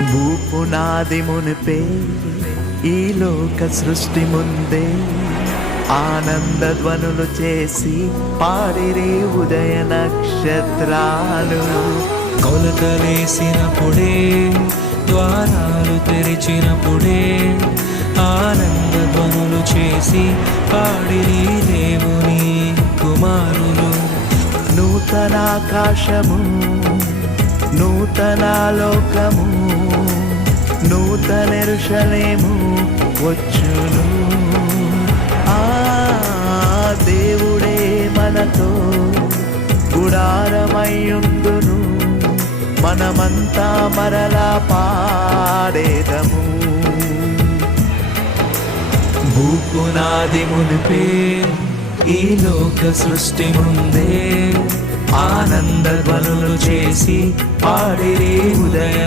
భూపునాది మునిపే ఈ లోక సృష్టి ముందే ఆనంద ధ్వనులు చేసి పాడిరే ఉదయ నక్షత్రాలు. కొలతలేసినప్పుడే ద్వారాలు తెరిచినప్పుడే ఆనంద ధ్వనులు చేసి పాడిరి దేవుని కుమారులు. నూతన ఆకాశము నూతన లోకము నూతన యెరూషలేము వచ్చును. ఆ దేవుడే మనతో గుడారమయ్యుండును. మనమంతా మరలా పాడేదము. భూపునాది మునిపే ఈ లోక సృష్టి ముందే ఆనంద ధ్వనులు చేసి పాడిరి ఉదయ